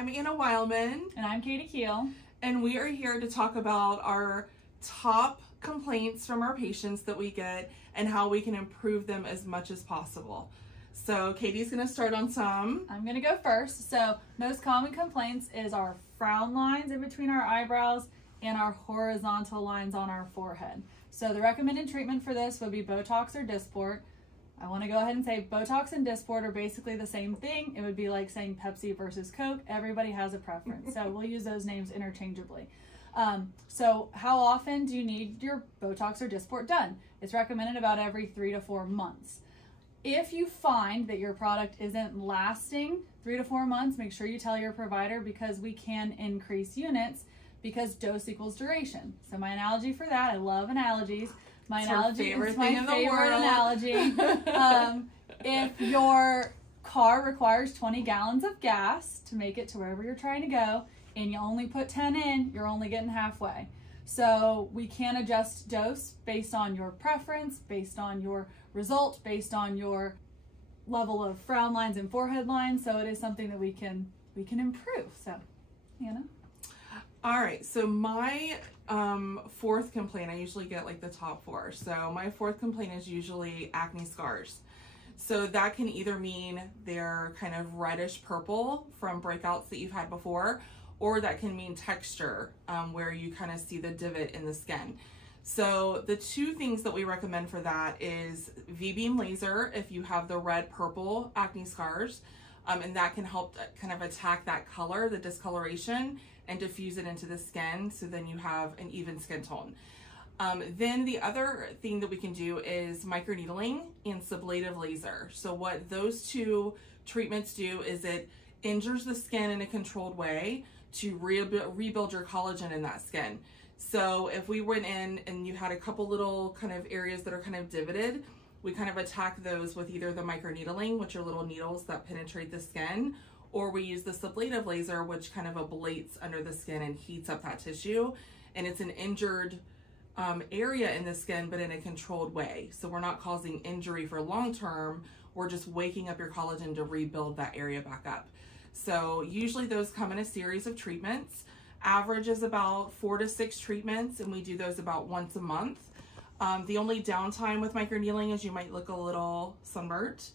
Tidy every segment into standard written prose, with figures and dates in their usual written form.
I'm Anna Weilman. And I'm Katie Keel. And we are here to talk about our top complaints from our patients that we get and how we can improve them as much as possible. So Katie's going to start on some. I'm going to go first. So most common complaints is our frown lines in between our eyebrows and our horizontal lines on our forehead. So the recommended treatment for this would be Botox or Dysport. I want to go ahead and say Botox and Dysport are basically the same thing. It would be like saying Pepsi versus Coke. Everybody has a preference. So we'll use those names interchangeably. So how often do you need your Botox or Dysport done? It's recommended about every 3 to 4 months. If you find that your product isn't lasting 3 to 4 months, make sure you tell your provider, because we can increase units because dose equals duration. So my analogy for that, I love analogies. My analogy is my favorite analogy. If your car requires 20 gallons of gas to make it to wherever you're trying to go, and you only put 10 in, you're only getting halfway. So we can adjust dose based on your preference, based on your result, based on your level of frown lines and forehead lines. So it is something that we can improve. So, Anna? All right, so my fourth complaint, I usually get like the top 4. So my fourth complaint is usually acne scars. So that can either mean they're kind of reddish purple from breakouts that you've had before, or that can mean texture, where you kind of see the divot in the skin. So the 2 things that we recommend for that is V-beam laser if you have the red purple acne scars, and that can help kind of attack that color, the discoloration, and diffuse it into the skin, so then you have an even skin tone. Then the other thing that we can do is microneedling and sublative laser. So what those 2 treatments do is it injures the skin in a controlled way to rebuild your collagen in that skin. So if we went in and you had a couple little kind of areas that are kind of divoted, we kind of attack those with either the microneedling, which are little needles that penetrate the skin, or we use the sublative laser, which kind of ablates under the skin and heats up that tissue. And it's an injured area in the skin, but in a controlled way. So we're not causing injury for long term, we're just waking up your collagen to rebuild that area back up. So usually those come in a series of treatments. Average is about 4 to 6 treatments, and we do those about once a month. The only downtime with microneedling is you might look a little sunburnt,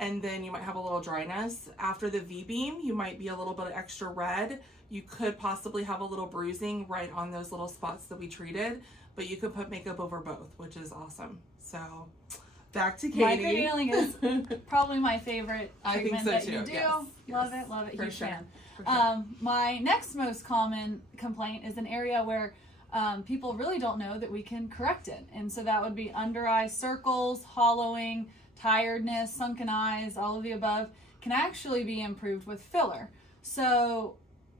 and then you might have a little dryness. After the V-beam, you might be a little bit extra red. You could possibly have a little bruising right on those little spots that we treated, but you could put makeup over both, which is awesome. So back to Katie. Microneedling is probably my favorite treatment that you do. Yes. Love it, love it. For Huge sure. fan. For sure. My next most common complaint is an area where people really don't know that we can correct it. And so that would be under eye circles, hollowing, tiredness, sunken eyes, all of the above can actually be improved with filler. So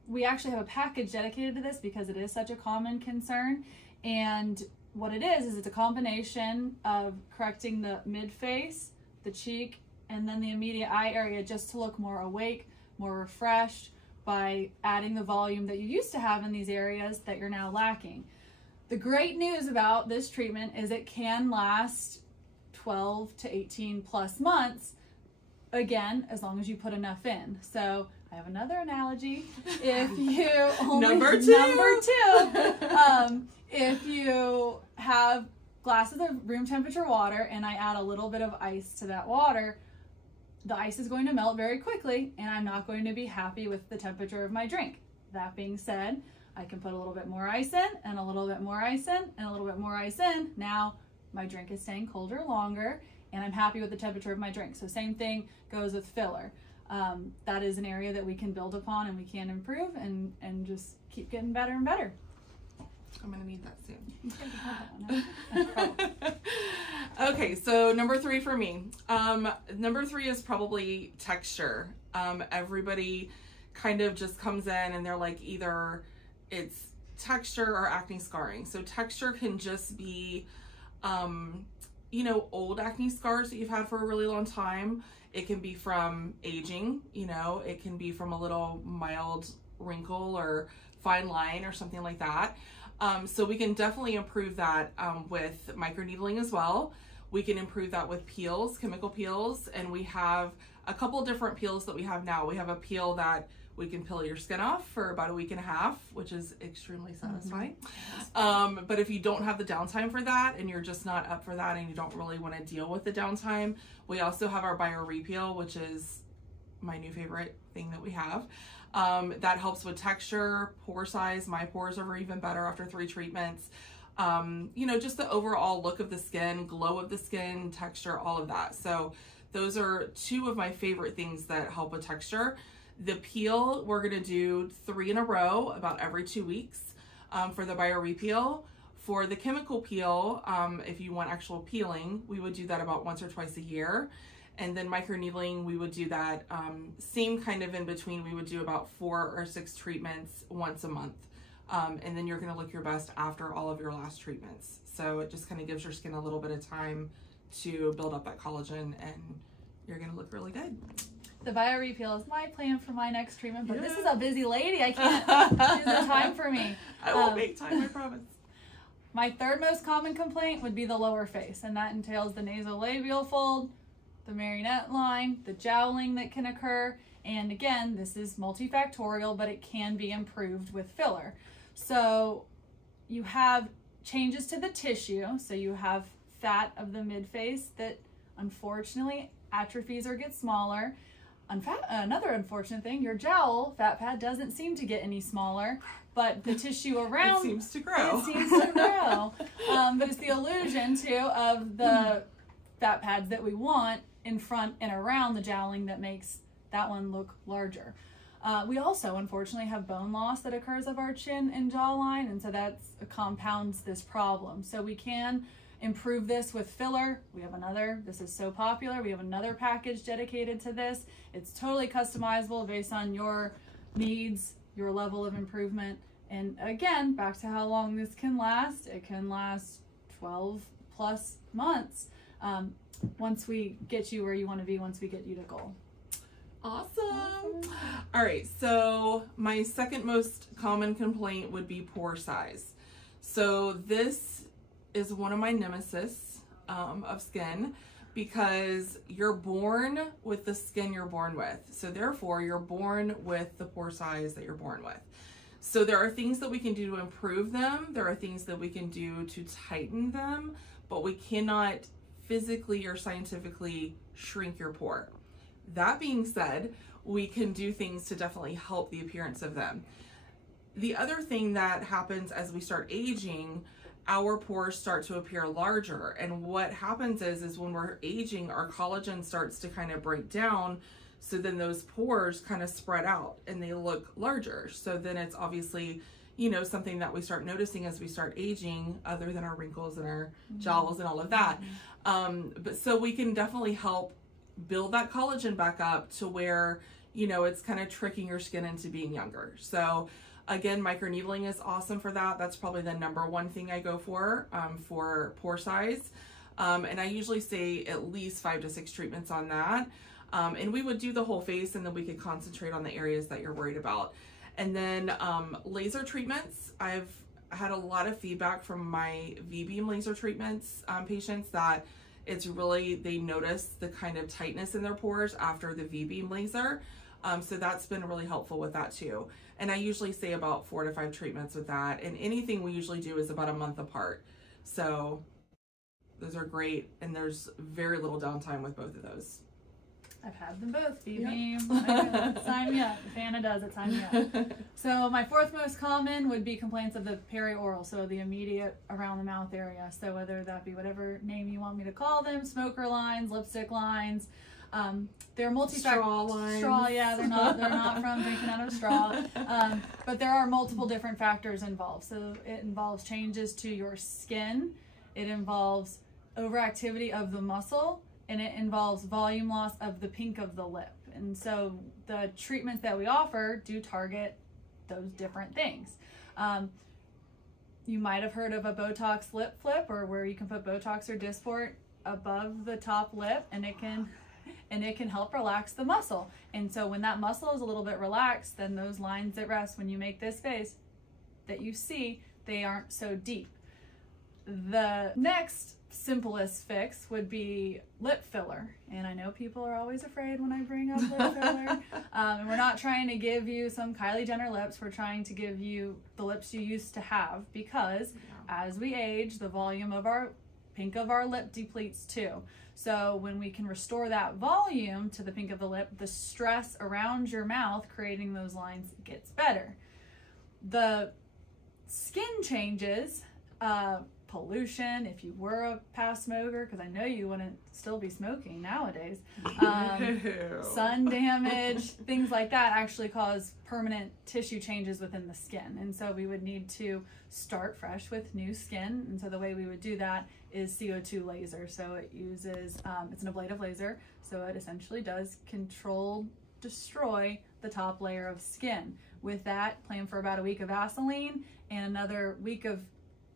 we actually have a package dedicated to this because it is such a common concern. And what it is it's a combination of correcting the mid-face, the cheek, and then the immediate eye area just to look more awake, more refreshed, by adding the volume that you used to have in these areas that you're now lacking. The great news about this treatment is it can last 12 to 18 plus months, again, as long as you put enough in. So I have another analogy. If you only, number two, if you have glasses of room temperature water and I add a little bit of ice to that water, the ice is going to melt very quickly and I'm not going to be happy with the temperature of my drink. That being said, I can put a little bit more ice in and a little bit more ice in and a little bit more ice in. Now my drink is staying colder longer and I'm happy with the temperature of my drink. So same thing goes with filler. That is an area that we can build upon and we can improve and just keep getting better and better. I'm gonna need that soon. Okay, so number 3 for me. Number 3 is probably texture. Everybody kind of just comes in and they're like, either it's texture or acne scarring. So texture can just be, you know, old acne scars that you've had for a really long time. It can be from aging, you know, it can be from a little mild wrinkle or fine line or something like that. So we can definitely improve that with microneedling as well. We can improve that with peels, chemical peels, and we have a couple different peels that we have now. We have a peel that We can peel your skin off for about a week and a half, which is extremely satisfying. But if you don't have the downtime for that and you're just not up for that and you don't really want to deal with the downtime, we also have our bio repeal, which is my new favorite thing that we have. That helps with texture, pore size. My pores are even better after 3 treatments. You know, just the overall look of the skin, glow of the skin, texture, all of that. So those are 2 of my favorite things that help with texture. The peel, we're gonna do 3 in a row about every 2 weeks for the bio repeal. For the chemical peel, if you want actual peeling, we would do that about once or twice a year. And then microneedling, we would do that same kind of in between. We would do about 4 or 6 treatments once a month. And then you're gonna look your best after all of your last treatments. So it just kind of gives your skin a little bit of time to build up that collagen, and you're gonna look really good. The bio repeal is my plan for my next treatment, but this is a busy lady. I can't choose the time for me. I will make time, I promise. My 3rd most common complaint would be the lower face, and that entails the nasolabial fold, the marionette line, the jowling that can occur, and again, this is multifactorial, but it can be improved with filler. So you have changes to the tissue, so you have fat of the mid-face that unfortunately atrophies or gets smaller. Another unfortunate thing, your jowl fat pad doesn't seem to get any smaller, but the tissue around it seems to grow. It seems to grow. But it's the illusion too of the fat pads that we want in front and around the jowling that makes that one look larger. We also unfortunately have bone loss that occurs of our chin and jawline, and so that compounds this problem. So we can improve this with filler. We have another, this is so popular, we have another package dedicated to this. It's totally customizable based on your needs, your level of improvement. And again, back to how long this can last, it can last 12 plus months once we get you where you want to be, once we get you to goal. Awesome. All right, so my 2nd most common complaint would be pore size. So this is one of my nemesis of skin, because you're born with the skin you're born with. So therefore you're born with the pore size that you're born with. So there are things that we can do to improve them. There are things that we can do to tighten them, but we cannot physically or scientifically shrink your pore. That being said, we can do things to definitely help the appearance of them. The other thing that happens as we start aging, our pores start to appear larger. And what happens is when we're aging, our collagen starts to kind of break down. So then those pores kind of spread out and they look larger. So then it's obviously, you know, something that we start noticing as we start aging, other than our wrinkles and our jowls and all of that. But so we can definitely help build that collagen back up to where, you know, it's kind of tricking your skin into being younger. So again, microneedling is awesome for that. That's probably the #1 thing I go for pore size. And I usually say at least 5 to 6 treatments on that. And we would do the whole face, and then we could concentrate on the areas that you're worried about. And then laser treatments. I've had a lot of feedback from my V-beam laser treatments patients that it's really, they notice the kind of tightness in their pores after the V-beam laser. So that's been really helpful with that too. And I usually say about 4 to 5 treatments with that. And anything we usually do is about a month apart. So those are great. And there's very little downtime with both of those. I've had them both, V-beam. Yep. Sign me up. If Anna does it, sign me up. So my 4th most common would be complaints of the perioral, so the immediate around the mouth area. So whether that be whatever name you want me to call them, smoker lines, lipstick lines, they're straw lines. Straw, yeah, they're not from drinking out of a straw. But there are multiple different factors involved. So it involves changes to your skin. It involves overactivity of the muscle. And it involves volume loss of the pink of the lip. And so the treatments that we offer do target those different things. You might have heard of a Botox lip flip, or where you can put Botox or Dysport above the top lip, and it can help relax the muscle. And so when that muscle is a little bit relaxed, then those lines at rest, when you make this face that you see, they aren't so deep. The next simplest fix would be lip filler. And I know people are always afraid when I bring up lip filler. And we're not trying to give you some Kylie Jenner lips. We're trying to give you the lips you used to have, because as we age, the volume of our pink of our lip depletes too. So when we can restore that volume to the pink of the lip, the stress around your mouth creating those lines gets better. The skin changes, pollution, if you were a past smoker, because I know you wouldn't still be smoking nowadays, sun damage, things like that actually cause permanent tissue changes within the skin. And so we would need to start fresh with new skin. And so the way we would do that is CO2 laser. So it uses, it's an ablative laser, so it essentially does destroy the top layer of skin. With that, plan for about a week of Vaseline and another week of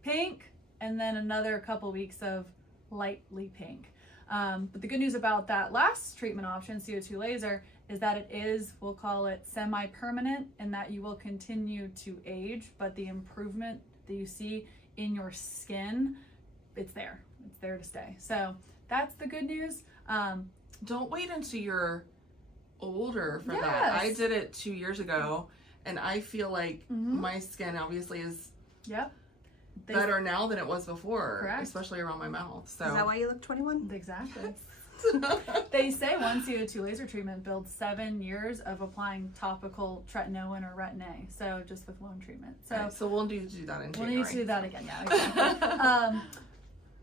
pink, and then another couple weeks of lightly pink. But the good news about that last treatment option, CO2 laser, is that it is, we'll call it semi-permanent, and that you will continue to age, but the improvement that you see in your skin, it's there to stay. So that's the good news. Don't wait until you're older for Yes. that. I did it 2 years ago, and I feel like my skin obviously is better now than it was before. Correct. Especially around my mouth. So Is that why you look 21? Exactly. They say one CO2 laser treatment builds 7 years of applying topical tretinoin or Retin-A. So just with one treatment. So we'll need to do that in we'll January. need to do that again. Yeah, exactly.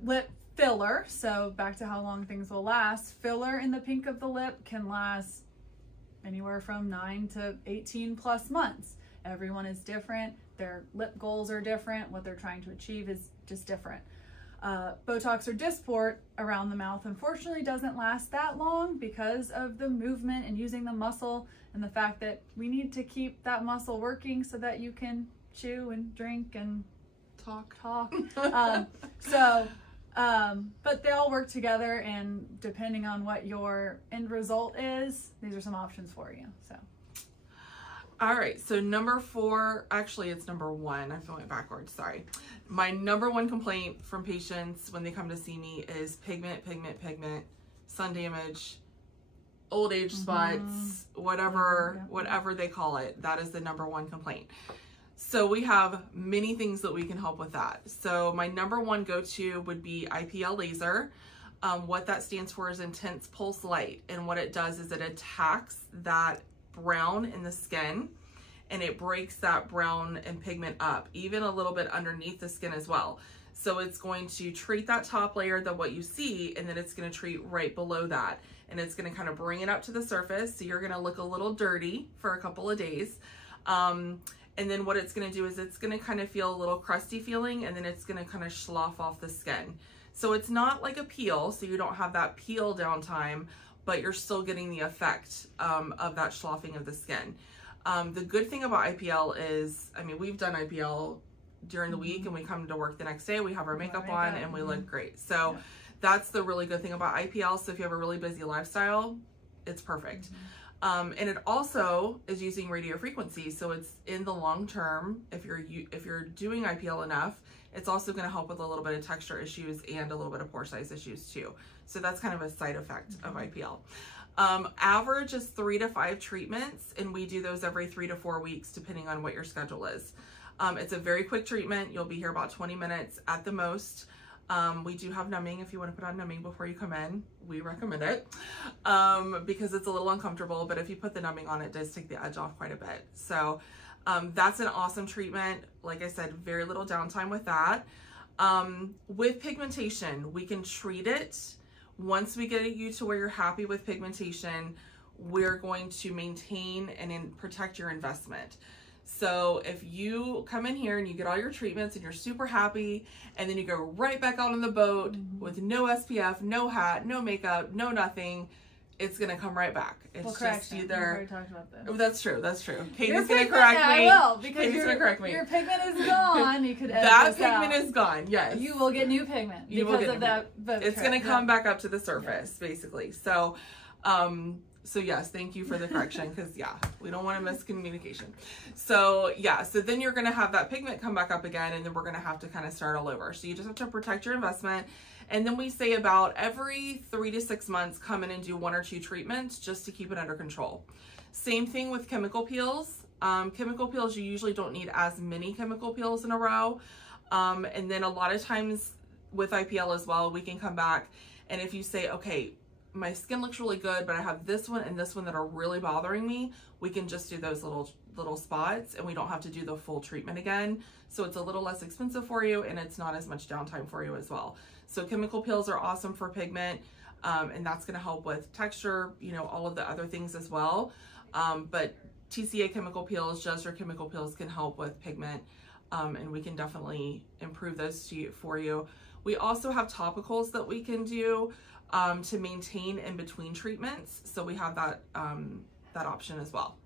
Lip filler. So back to how long things will last. Filler in the pink of the lip can last anywhere from 9 to 18 plus months. Everyone is different. Their lip goals are different. What they're trying to achieve is just different. Botox or Dysport around the mouth unfortunately doesn't last that long because of the movement and using the muscle, and the fact that we need to keep that muscle working so that you can chew and drink and talk. But they all work together, and depending on what your end result is, these are some options for you. So. All right, so number 4, actually it's number 1. I went backwards, sorry. My number 1 complaint from patients when they come to see me is pigment, sun damage, old age spots, whatever they call it. That is the number 1 complaint. So we have many things that we can help with that. So my number 1 go-to would be IPL laser. What that stands for is intense pulse light. And what it does is it attacks that brown in the skin, and it breaks that brown and pigment up, even a little bit underneath the skin as well. So it's going to treat that top layer, what you see, and then it's going to treat right below that. And it's going to kind of bring it up to the surface. So you're going to look a little dirty for a couple of days. And then what it's going to do is it's going to kind of feel a little crusty feeling, and then it's going to kind of slough off the skin. So it's not like a peel, so you don't have that peel downtime, but you're still getting the effect of that sloughing of the skin. The good thing about IPL is, I mean, we've done IPL during the week, and we come to work the next day, we have our makeup on, and we look great. So that's the really good thing about IPL. So if you have a really busy lifestyle, it's perfect. And it also is using radio frequency, so it's in the long term. If you're doing IPL enough, it's also going to help with a little bit of texture issues and a little bit of pore size issues too. So that's kind of a side effect of IPL. Average is 3 to 5 treatments, and we do those every 3 to 4 weeks depending on what your schedule is. It's a very quick treatment. You'll be here about 20 minutes at the most. We do have numbing if you want to put on numbing before you come in. We recommend it because it's a little uncomfortable, but if you put the numbing on, it does take the edge off quite a bit. So that's an awesome treatment. Like I said, very little downtime with that. With pigmentation, we can treat it. Once we get you to where you're happy with pigmentation, we're going to maintain and protect your investment. So if you come in here and you get all your treatments and you're super happy, and then you go right back out on the boat with no SPF, no hat, no makeup, no nothing, it's gonna come right back. It's just either. We've already talked about this. Oh, that's true. That's true. Katie's gonna correct me. I will, because Katie's gonna correct me. Your pigment is gone. You could edit that this out. pigment is gone. Yes. You will get new pigment because of that. It's gonna come back up to the surface, basically. So, So yes, thank you for the correction, because yeah, we don't want to miss communication. So yeah, so then you're going to have that pigment come back up again, and then we're going to have to kind of start all over. So you just have to protect your investment. And then we say about every 3 to 6 months, come in and do 1 or 2 treatments just to keep it under control. Same thing with chemical peels. Chemical peels, you usually don't need as many chemical peels in a row. And then a lot of times with IPL as well, we can come back, and if you say, okay, my skin looks really good, but I have this one and this one that are really bothering me, we can just do those little spots, and we don't have to do the full treatment again. So it's a little less expensive for you, and it's not as much downtime for you as well. So chemical peels are awesome for pigment, and that's going to help with texture, you know, all of the other things as well. But TCA chemical peels, Gesture chemical peels can help with pigment, and we can definitely improve those for you. We also have topicals that we can do to maintain in between treatments. So we have that, that option as well.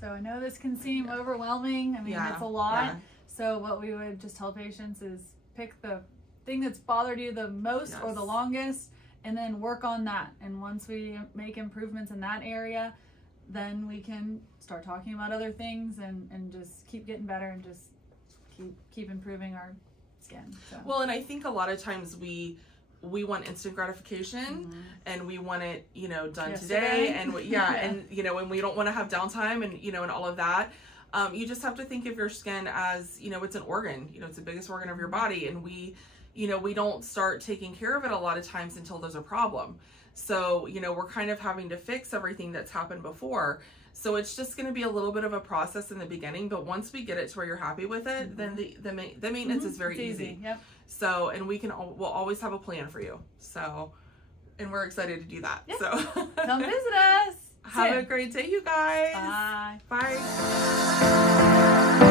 So I know this can seem overwhelming. I mean, it's a lot. So what we would just tell patients is pick the thing that's bothered you the most or the longest, and then work on that. And once we make improvements in that area, then we can start talking about other things and just keep getting better and just keep improving our skin. So. Well, and I think a lot of times we want instant gratification, and we want it, you know, done today, and and you know, and we don't want to have downtime, and you know, and all of that. You just have to think of your skin as, you know, it's an organ, you know, it's the biggest organ of your body, and we, you know, we don't start taking care of it a lot of times until there's a problem. So, you know, we're kind of having to fix everything that's happened before. So it's just going to be a little bit of a process in the beginning, but once we get it to where you're happy with it, then the maintenance is very easy. Yep. So, and we'll always have a plan for you. So, and we're excited to do that. Yep. So come visit us. Have a great day, you guys. Bye. Bye.